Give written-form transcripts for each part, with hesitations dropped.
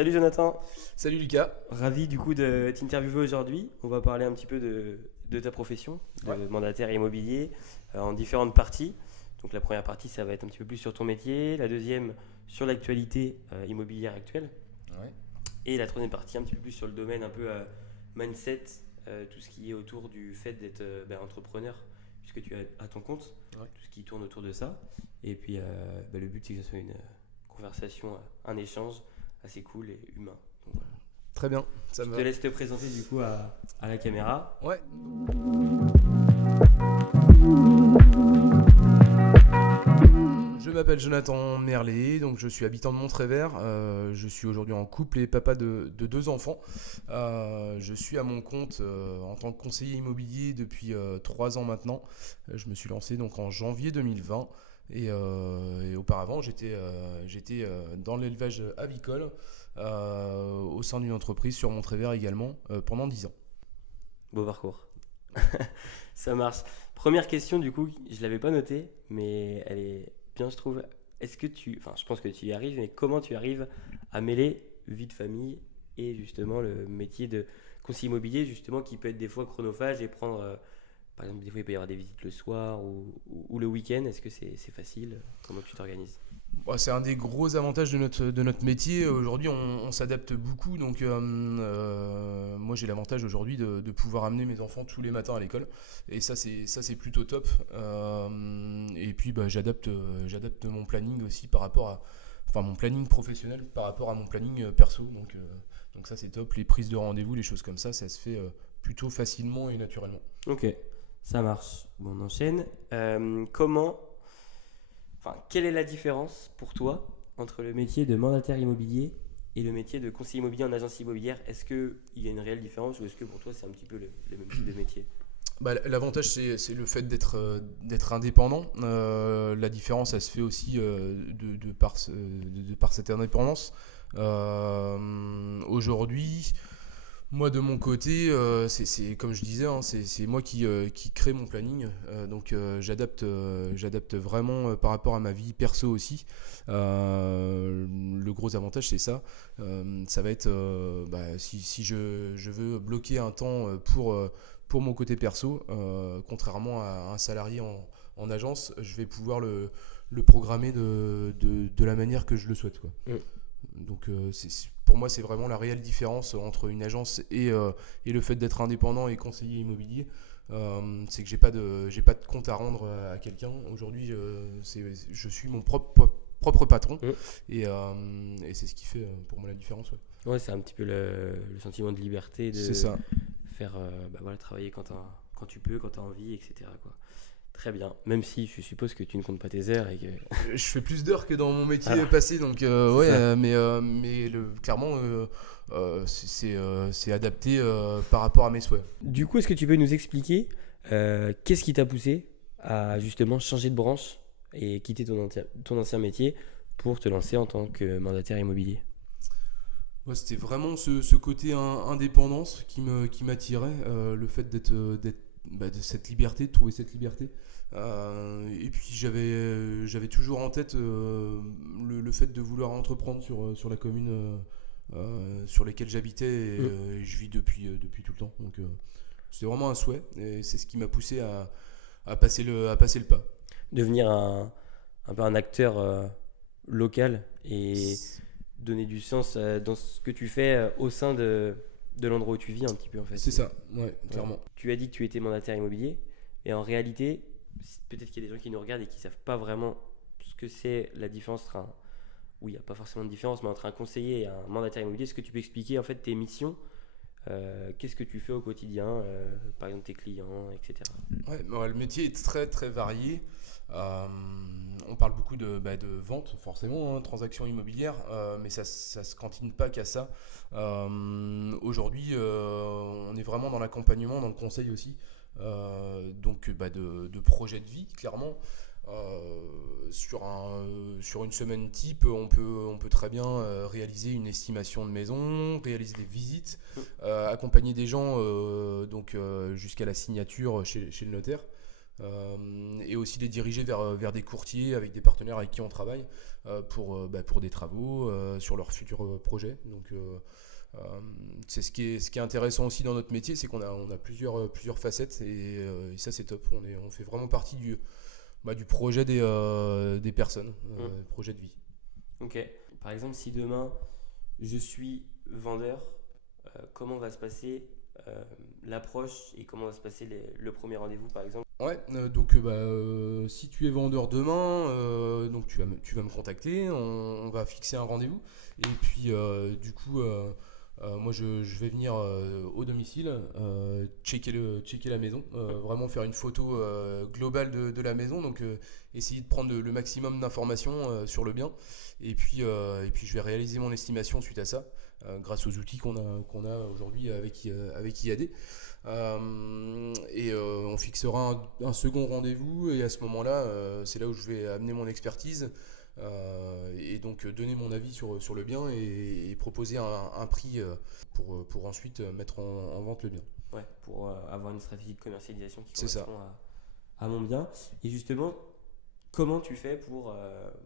Salut Jonathan, Salut Lucas. ravi du coup de t'interviewer aujourd'hui. On va parler un petit peu de ta profession de Ouais. mandataire immobilier en différentes parties. Donc la première partie, ça va être un petit peu plus sur ton métier, la deuxième sur l'actualité immobilière actuelle, Ouais. et la troisième partie un petit peu plus sur le domaine un peu mindset, tout ce qui est autour du fait d'être entrepreneur, puisque tu es à ton compte, Ouais. tout ce qui tourne autour de ça. Et puis le but c'est que ce soit une conversation, un échange assez cool et humain. Donc, voilà. Très bien, ça Je me te va. laisse te présenter du coup à la caméra. Ouais. Je m'appelle Jonathan Merlet, donc je suis habitant de Montrévert. Je suis aujourd'hui en couple et papa de deux enfants. Je suis à mon compte en tant que conseiller immobilier depuis 3 ans maintenant. Je me suis lancé donc en janvier 2020 et auparavant j'étais dans l'élevage avicole au sein d'une entreprise sur Montrévert également pendant 10 ans. Beau parcours. Ça marche. Première question du coup, je l'avais pas notée, mais elle est bien je trouve. Enfin je pense que tu y arrives, mais comment tu arrives à mêler vie de famille et justement le métier de conseiller immobilier justement qui peut être des fois chronophage et prendre, par exemple des fois il peut y avoir des visites le soir ou le week-end. Est-ce que c'est facile? Comment tu t'organises? Bon, c'est un des gros avantages de notre métier. Aujourd'hui, on s'adapte beaucoup. Donc, moi, j'ai l'avantage aujourd'hui de pouvoir amener mes enfants tous les matins à l'école. Et ça, c'est plutôt top. Et puis, bah, j'adapte mon planning aussi enfin, mon planning professionnel par rapport à mon planning perso. Donc ça, c'est top. Les prises de rendez-vous, les choses comme ça se fait plutôt facilement et naturellement. Ok, ça marche. Bon, on enchaîne. Quelle est la différence pour toi entre le métier de mandataire immobilier et le métier de conseiller immobilier en agence immobilière? Est-ce qu'il y a une réelle différence ou est-ce que pour toi c'est un petit peu le même type de métier? Bah, l'avantage, c'est le fait d'être indépendant. La différence, elle se fait aussi de par cette indépendance. Aujourd'hui, moi, de mon côté, c'est comme je disais, hein, c'est moi qui crée mon planning. Donc, j'adapte vraiment par rapport à ma vie perso aussi. Le gros avantage, c'est ça. Ça va être, bah, si je veux bloquer un temps pour mon côté perso, contrairement à un salarié en agence, je vais pouvoir le programmer de la manière que je le souhaite, quoi. Mm. Donc pour moi, c'est vraiment la réelle différence entre une agence et le fait d'être indépendant et conseiller immobilier. C'est que j'ai pas de compte à rendre à quelqu'un. Aujourd'hui, je suis mon propre patron Mm. et c'est ce qui fait pour moi la différence. Ouais. Ouais, c'est un petit peu le sentiment de liberté C'est de ça. faire travailler quand tu peux, quand tu as envie, etc. quoi. Très bien. Même si je suppose que tu ne comptes pas tes heures et que. Je fais plus d'heures que dans mon métier Voilà, passé, donc c'est ouais, ça. mais clairement, c'est adapté par rapport à mes souhaits. Du coup, est-ce que tu peux nous expliquer qu'est-ce qui t'a poussé à justement changer de branche et quitter ton ancien métier pour te lancer en tant que mandataire immobilier? Ouais, c'était vraiment ce côté indépendance qui m'attirait, le fait de cette liberté, de trouver cette liberté. Et puis j'avais toujours en tête le fait de vouloir entreprendre sur la commune sur laquelle j'habitais Mm. et je vis depuis tout le temps. Donc c'était vraiment un souhait et c'est ce qui m'a poussé à passer le pas. Devenir un peu un acteur local et donner du sens dans ce que tu fais au sein de l'endroit où tu vis un petit peu en fait. C'est ça, ouais, Ouais. clairement. Tu as dit que tu étais mandataire immobilier, et en réalité, peut-être qu'il y a des gens qui nous regardent et qui ne savent pas vraiment ce que c'est la différence entre un. Oui, il n'y a pas forcément de différence, mais entre un conseiller et un mandataire immobilier, est-ce que tu peux expliquer en fait tes missions? Qu'est-ce que tu fais au quotidien, par exemple tes clients, etc. Ouais, bah, le métier est très très varié. Euh, on parle beaucoup de vente, forcément, hein, transactions immobilières, mais ça se cantine pas qu'à ça. Aujourd'hui, on est vraiment dans l'accompagnement, dans le conseil aussi. Donc, de projets de vie, clairement. Sur une semaine type, on peut très bien réaliser une estimation de maison, réaliser des visites, accompagner des gens jusqu'à la signature chez le notaire. et aussi les diriger vers des courtiers avec des partenaires avec qui on travaille pour des travaux sur leurs futurs projets. Donc c'est ce qui est intéressant aussi dans notre métier, c'est qu'on a plusieurs facettes et ça c'est top. On fait vraiment partie du projet des personnes, projet de vie. Ok. Par exemple, si demain je suis vendeur, comment va se passer l'approche et comment va se passer le premier rendez-vous par exemple? Ouais, donc si tu es vendeur demain, donc tu vas me contacter, on va fixer un rendez-vous. Et puis du coup, moi je vais venir au domicile, checker la maison, vraiment faire une photo globale de la maison, donc essayer de prendre le maximum d'informations sur le bien. Et puis je vais réaliser mon estimation suite à ça, grâce aux outils qu'on a aujourd'hui avec IAD. On fixera un second rendez-vous et à ce moment-là, c'est là où je vais amener mon expertise et donc donner mon avis sur le bien et proposer un prix pour ensuite mettre en vente le bien. Ouais, pour avoir une stratégie de commercialisation qui C'est ça. correspond à mon bien. Et justement, comment tu fais pour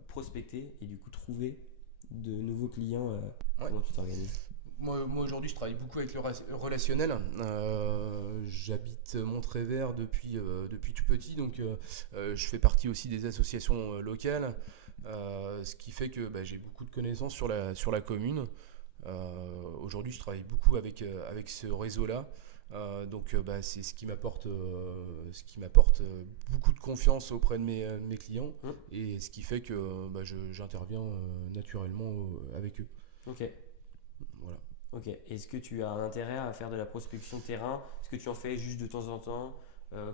prospecter et du coup trouver de nouveaux clients Ouais. Comment tu t'organises? Moi aujourd'hui, je travaille beaucoup avec le relationnel. J'habite Montrévert depuis tout petit, donc je fais partie aussi des associations locales, ce qui fait que j'ai beaucoup de connaissances sur la commune. Aujourd'hui, je travaille beaucoup avec ce réseau-là. Donc c'est ce qui m'apporte beaucoup de confiance auprès de mes clients et ce qui fait que j'interviens naturellement avec eux. Ok. Voilà. Ok. Est-ce que tu as un intérêt à faire de la prospection terrain? Est-ce que tu en fais juste de temps en temps?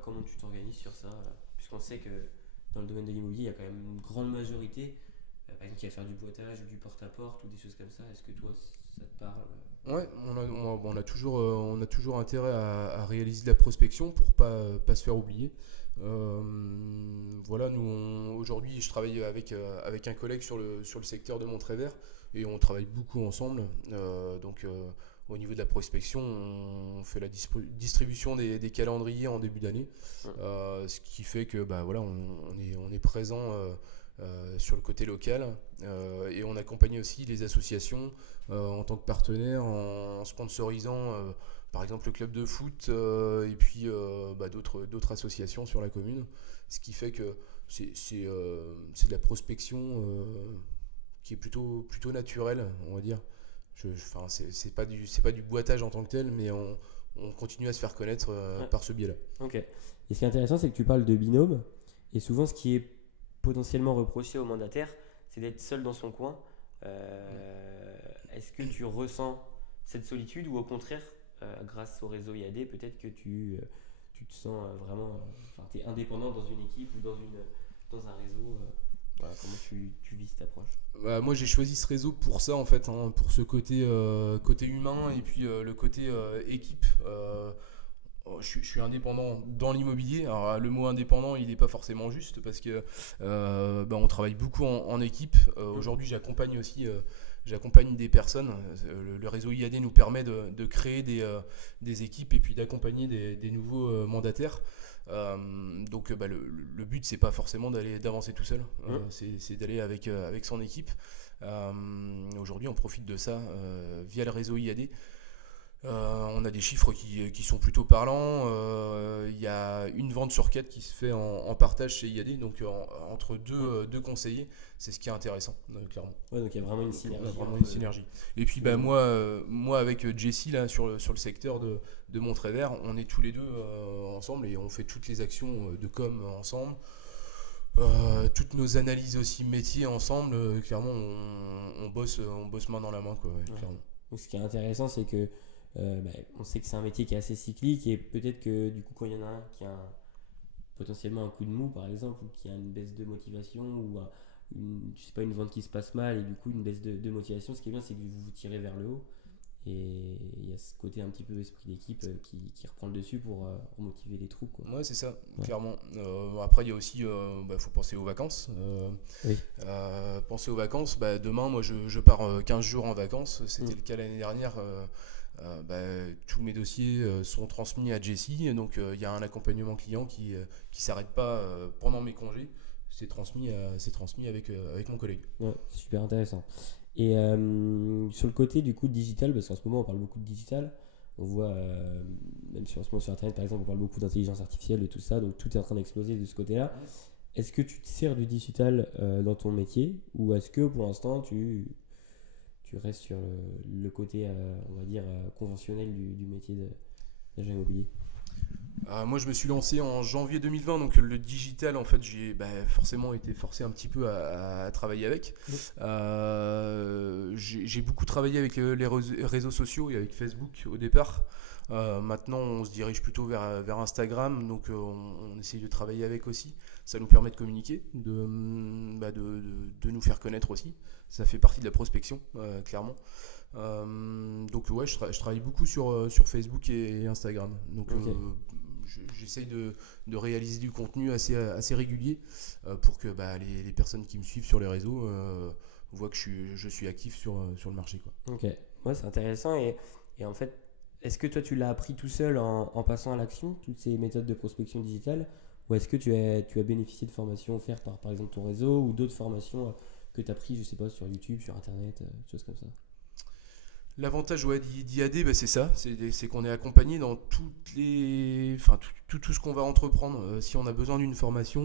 Comment tu t'organises sur ça? Puisqu'on sait que dans le domaine de l'immobilier, il y a quand même une grande majorité, par exemple, qui va faire du boitage ou du porte-à-porte ou des choses comme ça. Est-ce que toi, ça te parle? Ouais, on a toujours intérêt à réaliser de la prospection pour pas se faire oublier. Voilà, aujourd'hui, je travaille avec un collègue sur le secteur de Montrévert et on travaille beaucoup ensemble. Donc, au niveau de la prospection, on fait la distribution des calendriers en début d'année, ce qui fait que voilà, on est présent sur le côté local et on accompagne aussi les associations en tant que partenaire en sponsorisant par exemple le club de foot et puis d'autres associations sur la commune, ce qui fait que c'est de la prospection qui est plutôt naturelle, on va dire. Enfin, c'est pas du boitage en tant que tel, mais on continue à se faire connaître par ce biais-là. Ok. Et ce qui est intéressant, c'est que tu parles de binôme. Et souvent, ce qui est potentiellement reproché au mandataire, c'est d'être seul dans son coin. Est-ce que tu ressens cette solitude ou au contraire, grâce au réseau IAD, peut-être que tu te sens vraiment. Enfin, tu es indépendant dans une équipe ou dans un réseau voilà, comment tu vis cette approche? Moi j'ai choisi ce réseau pour ça en fait, hein, pour ce côté humain et puis le côté équipe. Je suis indépendant dans l'immobilier. Alors le mot indépendant il n'est pas forcément juste parce que on travaille beaucoup en équipe. Aujourd'hui j'accompagne des personnes. Le réseau IAD nous permet de créer des équipes et puis d'accompagner des nouveaux mandataires. Donc le but c'est pas forcément d'avancer tout seul, c'est d'aller avec son équipe. Aujourd'hui on profite de ça via le réseau IAD. On a des chiffres qui sont plutôt parlants. Il y a une vente sur 4 qui se fait en partage chez IAD, donc entre deux conseillers, c'est ce qui est intéressant, clairement. Ouais, donc il y a vraiment une synergie. Il y a vraiment une synergie. Et puis moi avec Jessie là sur le secteur de Montrévert, on est tous les deux ensemble et on fait toutes les actions de com ensemble. Toutes nos analyses aussi métiers ensemble, clairement on bosse main dans la main quoi, clairement. Donc ce qui est intéressant, c'est que on sait que c'est un métier qui est assez cyclique et peut-être que du coup quand il y en a un qui a potentiellement un coup de mou par exemple ou qui a une baisse de motivation ou je sais pas, une vente qui se passe mal et du coup une baisse de motivation, ce qui est bien c'est que vous vous tirez vers le haut et il y a ce côté un petit peu esprit d'équipe qui reprend le dessus pour remotiver les troupes quoi. Ouais c'est ça, clairement. Après il y a aussi faut penser aux vacances. Oui. Penser aux vacances, demain moi je pars 15 jours en vacances, c'était le cas l'année dernière tous mes dossiers sont transmis à Jessie. Donc il y a un accompagnement client qui s'arrête pas pendant mes congés. C'est transmis avec mon collègue. Ouais, super intéressant. Et sur le côté du coup digital, parce qu'en ce moment on parle beaucoup de digital, on voit, même en ce moment sur Internet par exemple, on parle beaucoup d'intelligence artificielle, de tout ça, donc tout est en train d'exploser de ce côté-là. Est-ce que tu te sers du digital dans ton métier ou est-ce que pour l'instant tu restes sur le côté, on va dire, conventionnel du métier d'agent immobilier? Moi, je me suis lancé en janvier 2020, donc le digital, en fait, j'ai forcément été forcé un petit peu à travailler avec. Oui. J'ai beaucoup travaillé avec les réseaux sociaux et avec Facebook au départ. Maintenant, on se dirige plutôt vers Instagram, donc on essaye de travailler avec aussi. Ça nous permet de communiquer, de nous faire connaître aussi. Ça fait partie de la prospection, clairement. Donc ouais, je travaille beaucoup sur Facebook et Instagram. Donc Ok. j'essaye de réaliser du contenu assez régulier pour que les personnes qui me suivent sur les réseaux voient que je suis actif sur le marché, quoi. Ok, ouais, c'est intéressant. Et en fait, est-ce que toi tu l'as appris tout seul en passant à l'action, toutes ces méthodes de prospection digitale, ou est-ce que tu as bénéficié de formations offertes par exemple ton réseau ou d'autres formations que tu as pris, je sais pas, sur YouTube, sur Internet, des choses comme ça? L'avantage d'IAD, c'est ça, c'est qu'on est accompagné dans tout ce qu'on va entreprendre. Si on a besoin d'une formation,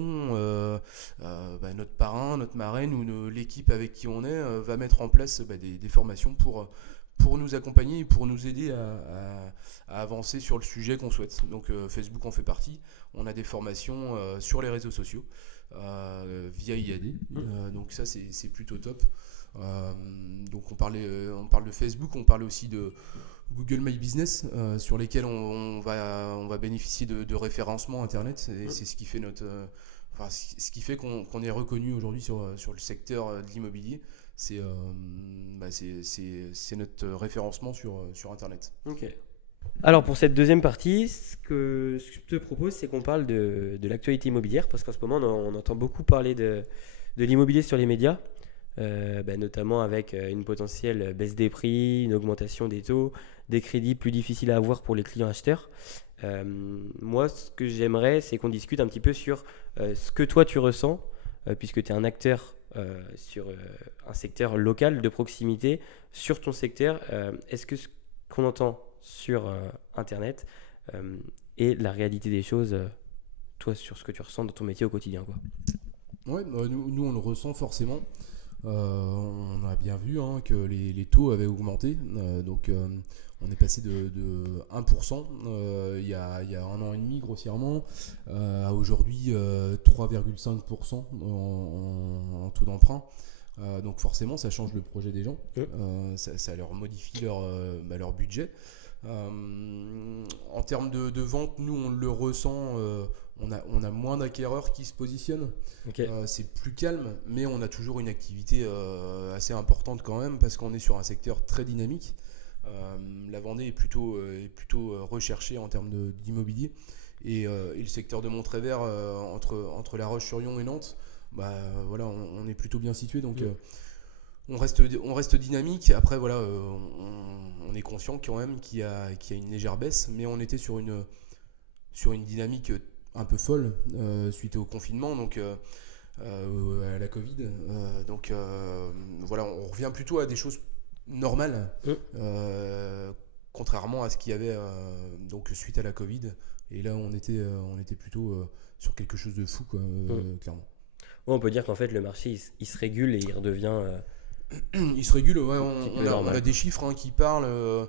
notre parrain, notre marraine ou l'équipe avec qui on est va mettre en place des formations pour nous accompagner et pour nous aider à avancer sur le sujet qu'on souhaite. Donc Facebook en fait partie. On a des formations sur les réseaux sociaux via IAD. Donc ça c'est plutôt top. Donc on parle de Facebook, on parle aussi de Google My Business sur lesquels on va bénéficier de référencement internet et c'est ce qui fait ce qui fait qu'on est reconnu aujourd'hui sur le secteur de l'immobilier. C'est notre référencement sur internet. Ok. Alors pour cette deuxième partie, ce que je te propose, c'est qu'on parle de l'actualité immobilière, parce qu'en ce moment on entend beaucoup parler de l'immobilier sur les médias. Notamment avec une potentielle baisse des prix, une augmentation des taux, des crédits plus difficiles à avoir pour les clients acheteurs. Moi, ce que j'aimerais, c'est qu'on discute un petit peu sur ce que toi tu ressens, puisque tu es un acteur sur un secteur local de proximité, sur ton secteur. Est-ce que ce qu'on entend sur Internet est la réalité des choses, toi, sur ce que tu ressens dans ton métier au quotidien, quoi? Ouais, nous on le ressent forcément. On a bien vu que les taux avaient augmenté, donc on est passé de 1% il y a un an et demi grossièrement à aujourd'hui 3,5% en taux d'emprunt. Donc forcément ça change le projet des gens, ça leur modifie leur budget. En termes de vente, nous on le ressent, on a moins d'acquéreurs qui se positionnent. Ok. C'est plus calme, mais on a toujours une activité assez importante quand même parce qu'on est sur un secteur très dynamique. La Vendée est plutôt recherchée en termes d'immobilier et le secteur de Montrévert entre La Roche-sur-Yon et Nantes, voilà, on est plutôt bien situé, donc on reste dynamique. Après voilà, on est conscient quand même qu'il y a une légère baisse, mais on était sur une dynamique un peu folle suite au confinement, donc à la Covid. Donc voilà, on revient plutôt à des choses normales, contrairement à ce qu'il y avait donc suite à la Covid. Et là, on était plutôt sur quelque chose de fou, quoi, clairement. Ouais, on peut dire qu'en fait le marché il se régule et il redevient Il se régule, ouais, un petit peu on normal. a des chiffres qui parlent.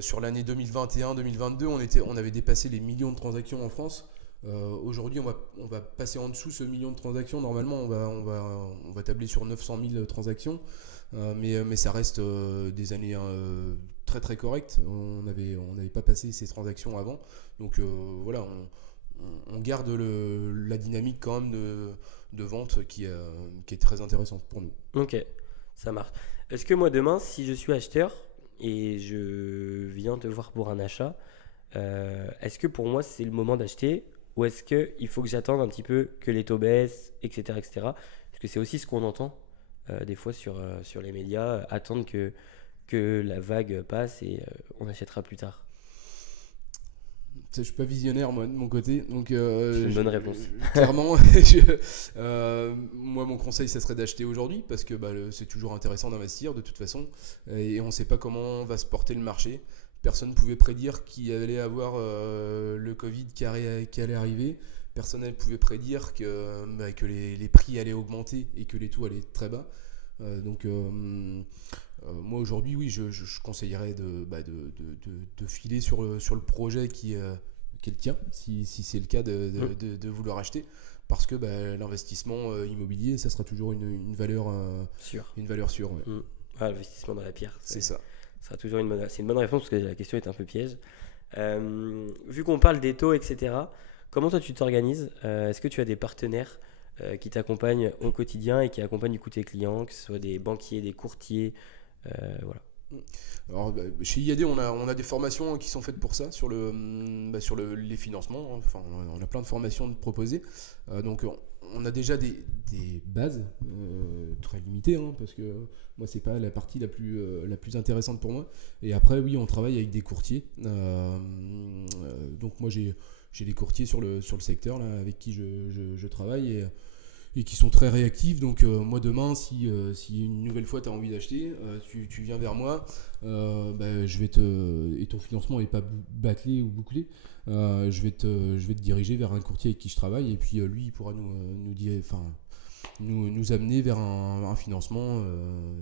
Sur l'année 2021-2022, on avait dépassé les millions de transactions en France. Aujourd'hui, on va passer en dessous ce million de transactions. Normalement, on va tabler sur 900 000 transactions. Mais ça reste des années très très correctes. On n'avait pas passé ces transactions avant. Donc voilà, on garde la dynamique quand même de vente qui est très intéressante pour nous. Ok, ça marche. Est-ce que moi demain, si je suis acheteur et je viens te voir pour un achat, est-ce que pour moi c'est le moment d'acheter ou est-ce qu'il faut que j'attende un petit peu que les taux baissent, etc., etc. Parce que c'est aussi ce qu'on entend des fois sur les médias, attendre que la vague passe et on achètera plus tard? Je suis pas visionnaire moi de mon côté, donc C'est une bonne réponse. clairement, moi mon conseil ça serait d'acheter aujourd'hui parce que c'est toujours intéressant d'investir de toute façon et on ne sait pas comment va se porter le marché. Personne ne pouvait prédire qu'il allait avoir le Covid qui allait arriver. Personne ne pouvait prédire que les prix allaient augmenter et que les taux allaient être très bas. Moi aujourd'hui, oui, je conseillerais de filer sur le projet qui est le tien, si c'est le cas de vouloir acheter. Parce que l'investissement immobilier, ça sera toujours une valeur, Sûr. une valeur sûre. Ouais. Investissement dans la pierre, C'est ça. ça sera toujours c'est une bonne réponse parce que la question est un peu piège. Vu qu'on parle des taux, etc., comment toi tu t'organises? Est-ce que tu as des partenaires qui t'accompagnent au quotidien et qui accompagnent du coup tes clients, que ce soit des banquiers, des courtiers, voilà. Alors, chez IAD, on a des formations qui sont faites pour ça, sur les financements. Enfin, on a plein de formations de proposer. Donc, on a déjà des bases très limitées, parce que moi, c'est pas la partie la plus intéressante pour moi. Et après, oui, on travaille avec des courtiers. Donc, moi, j'ai des courtiers sur le secteur là, avec qui je travaille. Et qui sont très réactifs. Donc moi demain, si une nouvelle fois tu as envie d'acheter, tu viens vers moi, je vais et ton financement n'est pas bâclé ou bouclé, je vais te diriger vers un courtier avec qui je travaille et puis lui il pourra nous amener vers un financement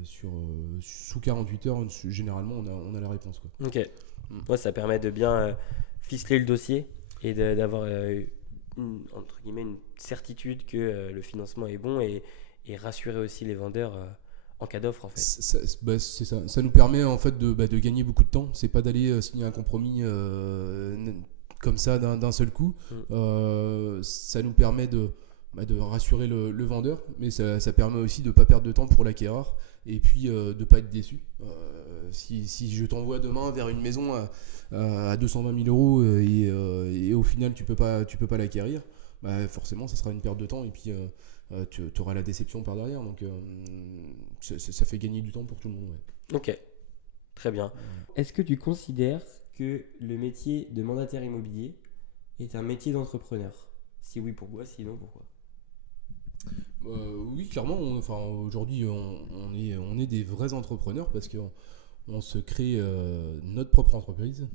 sous 48 heures. Généralement on a la réponse, quoi. Ok. Moi, ça permet de bien ficeler le dossier et d'avoir entre guillemets une certitude que le financement est bon et rassurer aussi les vendeurs en cas d'offre en fait. C'est ça. Ça nous permet en fait de gagner beaucoup de temps. C'est pas d'aller signer un compromis comme ça d'un seul coup. Ça nous permet de rassurer le vendeur, mais ça permet aussi de ne pas perdre de temps pour l'acquéreur et puis de ne pas être déçu. Si je t'envoie demain vers une maison à 220 000 euros et au final tu peux pas l'acquérir, forcément ça sera une perte de temps et puis tu auras la déception par derrière. Donc ça fait gagner du temps pour tout le monde. Ouais. Ok, très bien. Est-ce que tu considères que le métier de mandataire immobilier est un métier d'entrepreneur? Si oui, pourquoi? Sinon, pourquoi? Oui, clairement. Aujourd'hui, on est des vrais entrepreneurs parce qu'on se crée notre propre entreprise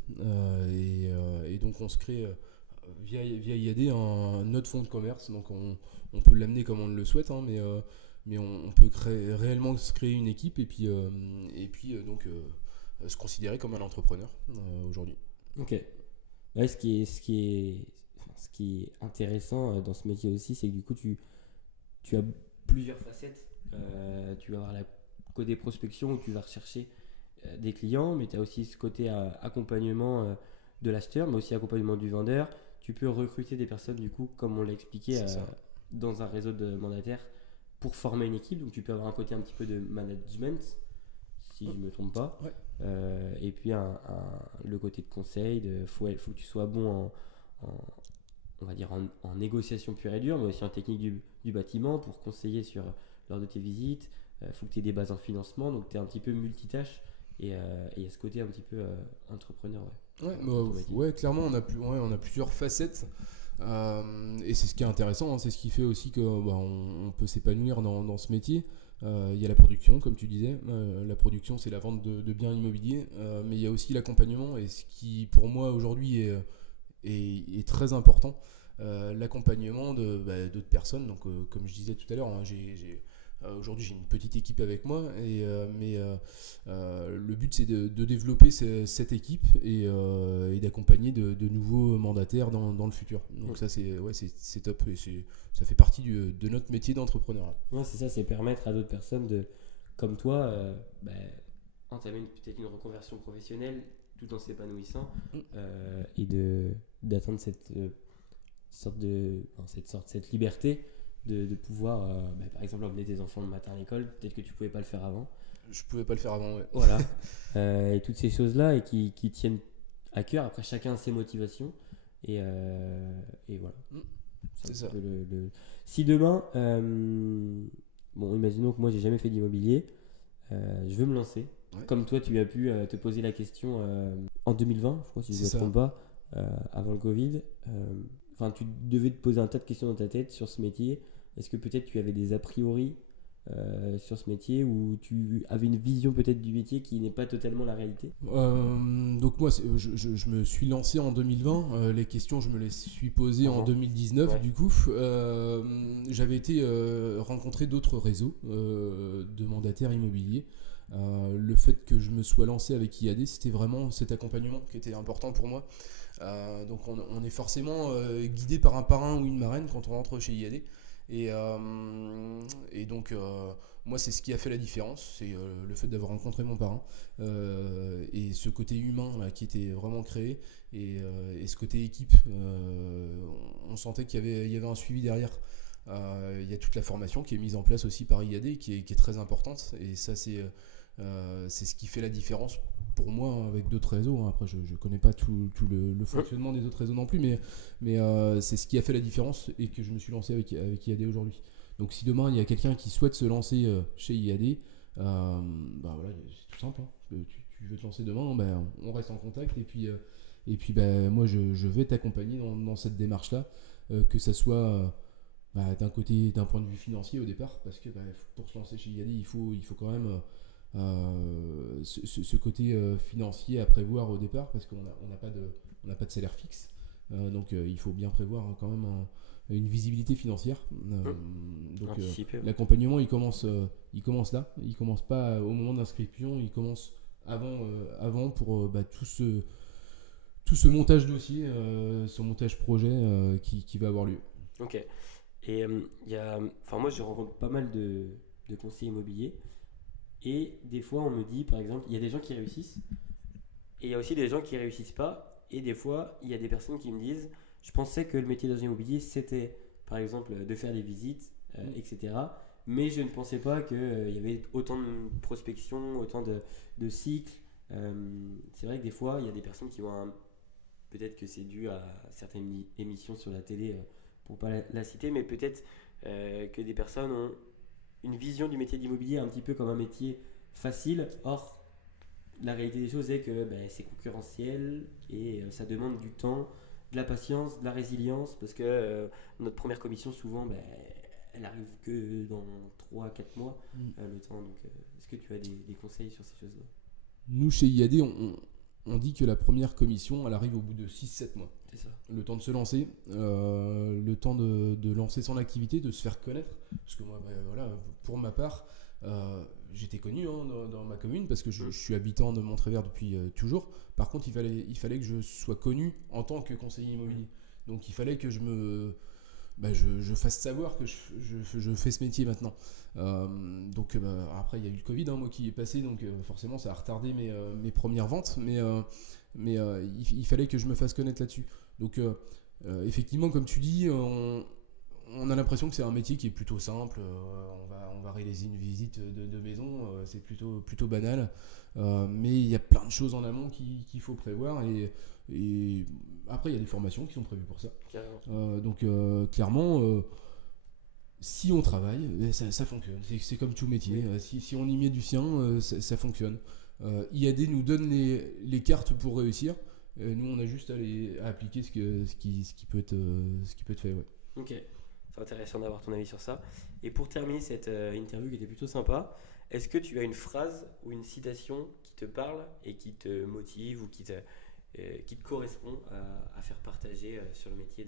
et donc on se crée via IAD notre fonds de commerce. Donc on peut l'amener comme on le souhaite, mais on peut réellement se créer une équipe et puis se considérer comme un entrepreneur aujourd'hui. Ok. Ouais, ce qui est intéressant dans ce métier aussi, c'est que du coup, tu as plusieurs facettes. Tu vas avoir la côté prospection où tu vas rechercher des clients, mais tu as aussi ce côté accompagnement de l'acheteur, mais aussi accompagnement du vendeur. Tu peux recruter des personnes, du coup, comme on l'a expliqué, dans un réseau de mandataires pour former une équipe. Donc tu peux avoir un côté un petit peu de management, si je ne me trompe pas. Ouais. Et puis le côté de conseil, faut que tu sois bon on va dire en négociation pure et dure, mais aussi en technique du bâtiment pour conseiller lors de tes visites. Faut que tu aies des bases en financement, donc tu es un petit peu multitâche et il y a ce côté un petit peu entrepreneur. Ouais, clairement, on a plusieurs facettes. Et c'est ce qui est intéressant, c'est ce qui fait aussi que on peut s'épanouir dans ce métier. Il y a la production, comme tu disais. La production, c'est la vente de biens immobiliers, mais il y a aussi l'accompagnement, et ce qui, pour moi, aujourd'hui, est très important. L'accompagnement d'autres personnes. Donc, comme je disais tout à l'heure, aujourd'hui, j'ai une petite équipe avec moi, mais le but, c'est de développer cette équipe et d'accompagner de nouveaux mandataires dans le futur. Donc ça, c'est top et ça fait partie de notre métier d'entrepreneur. Ouais, c'est ça, c'est permettre à d'autres personnes comme toi, entamer peut-être une reconversion professionnelle tout en s'épanouissant et d'atteindre cette liberté de pouvoir, par exemple, emmener tes enfants le matin à l'école. Peut-être que tu pouvais pas le faire avant. Je pouvais pas le faire avant, ouais. Voilà. Et toutes ces choses-là et qui tiennent à cœur. Après, chacun a ses motivations. Et voilà. C'est ça. Si demain, imaginons que moi, j'ai jamais fait d'immobilier, je veux me lancer. Ouais. comme toi, tu as pu te poser la question en 2020, je crois, si je ne me C'est ça. trompe pas, avant le Covid. Enfin, tu devais te poser un tas de questions dans ta tête sur ce métier. Est-ce que peut-être tu avais des a priori sur ce métier ou tu avais une vision peut-être du métier qui n'est pas totalement la réalité? Donc moi, je me suis lancé en 2020. Les questions, je me les suis posées en Avant. 2019. Ouais. Du coup, j'avais été rencontrer d'autres réseaux de mandataires immobiliers. Le fait que je me sois lancé avec IAD, c'était vraiment cet accompagnement qui était important pour moi. Donc on est forcément guidé par un parrain ou une marraine quand on rentre chez IAD. Et donc moi c'est ce qui a fait la différence, c'est le fait d'avoir rencontré mon parrain et ce côté humain là, qui était vraiment créé et ce côté équipe. On sentait qu'il y avait un suivi derrière. Il y a toute la formation qui est mise en place aussi par IAD qui est très importante et ça c'est ce qui fait la différence pour moi avec d'autres réseaux. Après, je ne connais pas tout le fonctionnement des autres réseaux non plus, mais c'est ce qui a fait la différence et que je me suis lancé avec IAD aujourd'hui. Donc, si demain il y a quelqu'un qui souhaite se lancer chez IAD, bah voilà, c'est tout simple. Hein. Tu veux te lancer demain, bah, on reste en contact et puis bah, moi je vais t'accompagner dans cette démarche-là, que ça soit bah, d'un point de vue financier au départ, parce que bah, pour se lancer chez IAD, il faut quand même ce côté financier à prévoir au départ parce qu'on n'a pas de salaire fixe. Donc il faut bien prévoir quand même une visibilité financière. Donc Anticiper. l'accompagnement il commence là, il commence pas au moment d'inscription, il commence avant pour bah, tout ce montage dossier, ce montage projet qui va avoir lieu. Ok. Et enfin, moi, je rencontre pas mal de conseillers immobiliers. Et des fois, on me dit, par exemple, il y a des gens qui réussissent. Et il y a aussi des gens qui réussissent pas. Et des fois, il y a des personnes qui me disent, je pensais que le métier d'agent immobilier, c'était, par exemple, de faire des visites, etc. Mais je ne pensais pas qu'il y avait autant de prospection, autant de cycles. C'est vrai que des fois, il y a des personnes qui ont un... Peut-être que c'est dû à certaines émissions sur la télé, pour pas la citer, mais peut-être que des personnes ont une vision du métier d'immobilier un petit peu comme un métier facile. Or, la réalité des choses est que c'est concurrentiel et ça demande du temps, de la patience, de la résilience, parce que notre première commission, souvent, elle arrive que dans 3 à 4 mois, le temps. Donc, est-ce que tu as des conseils sur ces choses-là? Nous, chez IAD, on dit que la première commission, elle arrive au bout de 6-7 mois. C'est ça. Le temps de se lancer, le temps de lancer son activité, de se faire connaître. Parce que moi, voilà, pour ma part, j'étais connu dans ma commune parce que je suis habitant de Montrévert depuis toujours. Par contre, il fallait que je sois connu en tant que conseiller immobilier. Donc il fallait que je fasse savoir que je fais ce métier maintenant. Donc après il y a eu le Covid moi qui est passé, donc forcément ça a retardé mes premières ventes, mais il fallait que je me fasse connaître là-dessus. Donc effectivement comme tu dis, on a l'impression que c'est un métier qui est plutôt simple. On va réaliser une visite de maison, c'est plutôt banal, mais il y a plein de choses en amont qu'il faut prévoir et après il y a des formations qui sont prévues pour ça. Donc clairement, si on travaille, ça fonctionne. C'est comme tout métier. Si on y met du sien, ça fonctionne. IAD nous donne les cartes pour réussir. Nous, on a juste à appliquer ce qui peut être fait. Ouais. Ok, c'est intéressant d'avoir ton avis sur ça. Et pour terminer cette interview qui était plutôt sympa, est-ce que tu as une phrase ou une citation qui te parle et qui te motive ou qui te correspond à faire partager sur le métier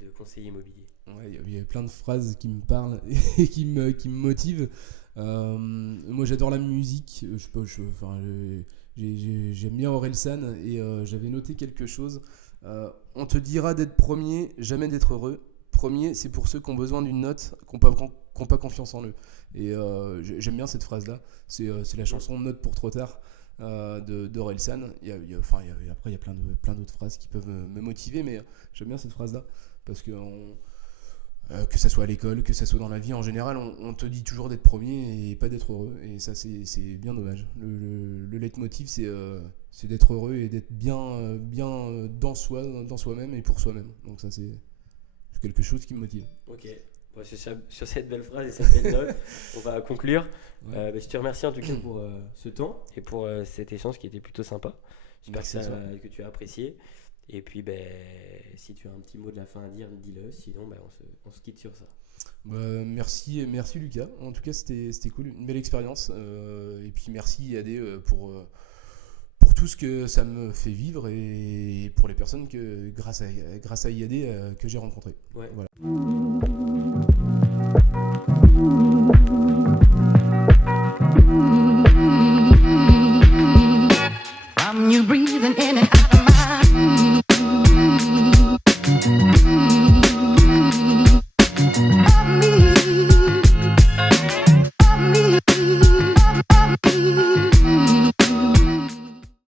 de conseiller immobilier? Ouais, il y a plein de phrases qui me parlent et qui me motivent. Moi, j'adore la musique. J'aime bien Orelsan et j'avais noté quelque chose. On te dira d'être premier, jamais d'être heureux. Premier, c'est pour ceux qui ont besoin d'une note, qui n'ont pas confiance en eux. Et j'aime bien cette phrase-là. C'est la chanson Note pour trop tard d'Orelsan. Après, il y a plein d'autres phrases qui peuvent me motiver, mais j'aime bien cette phrase-là. Parce que que ça soit à l'école, que ça soit dans la vie en général, on te dit toujours d'être premier et pas d'être heureux. Et ça, c'est bien dommage. Le leitmotiv, c'est d'être heureux et d'être bien dans soi-même et pour soi-même. Donc ça, c'est quelque chose qui me motive. Ok, Bon, sur cette belle phrase et cette belle note, on va conclure. Ouais. Je te remercie en tout cas pour ce temps et pour cet échange qui était plutôt sympa. J'espère Merci à toi. que tu as apprécié. Et puis, si tu as un petit mot de la fin à dire, dis-le. Sinon, on se quitte sur ça. Merci Lucas. En tout cas, c'était cool, une belle expérience. Et puis merci IAD pour tout ce que ça me fait vivre et pour les personnes que grâce à IAD que j'ai rencontrées. Ouais. Voilà.